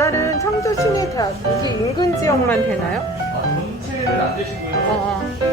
배달은 청주 시내대학 여기 인근 지역만 되나요? 아, 전체는 안 되시고요. 어, 어.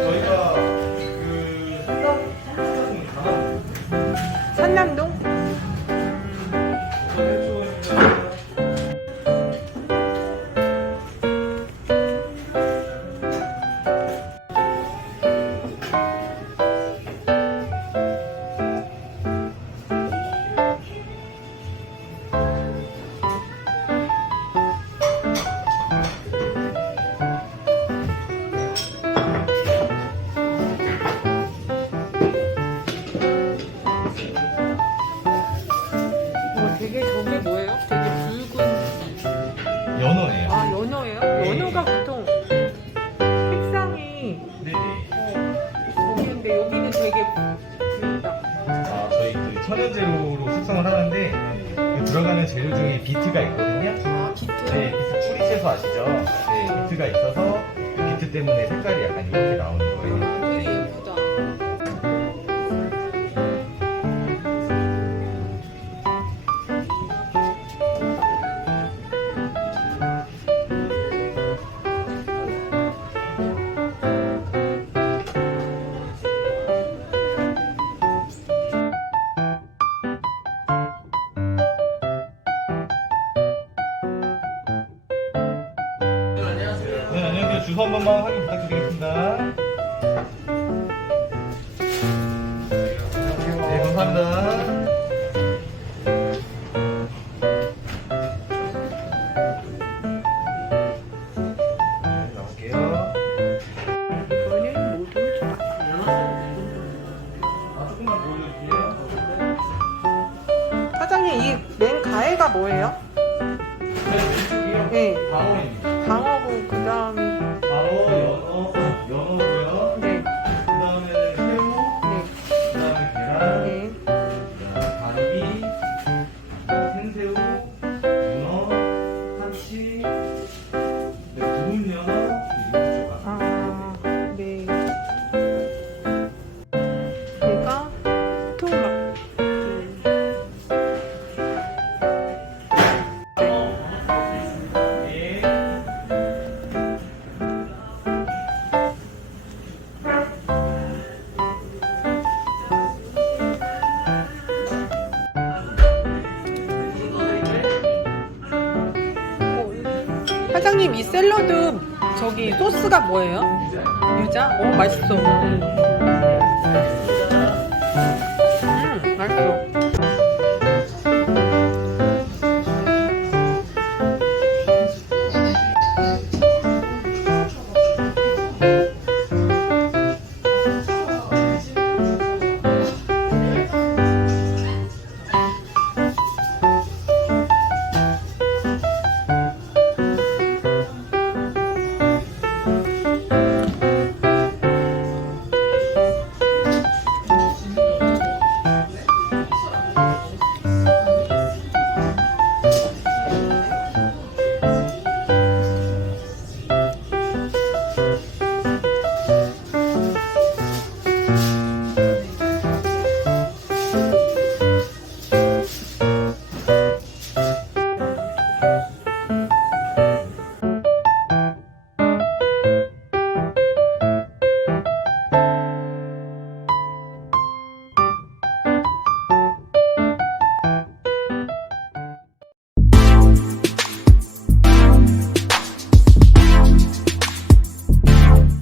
어, 되게 저게 뭐예요? 되게 붉은 연어예요. 아 연어예요? 연어가 보통 색상이 네네. 어, 저기인데 여기는 되게 붉다. 아, 저희 그 천연재료로 숙성을 하는데 그 들어가는 재료 중에 비트가 있거든요. 아 기트. 네, 비트 뿌리 채소 아시죠? 네, 비트가 있어서 그 비트 때문에 색깔이 약간 이렇게 나오는 거예요. 주소 한 번만 확인 부탁드리겠습니다. 네, 감사합니다. 네, 나올게요. 이거는 모둠 조각. 아, 조금만 보여드릴게요. 사장님 이 맨 가해가 뭐예요? 네, 왼쪽이요. 네. 방어입니다. 방어고 그 다음에 사장님 이 샐러드 저기 소스가 뭐예요? 유자? 어 맛있어.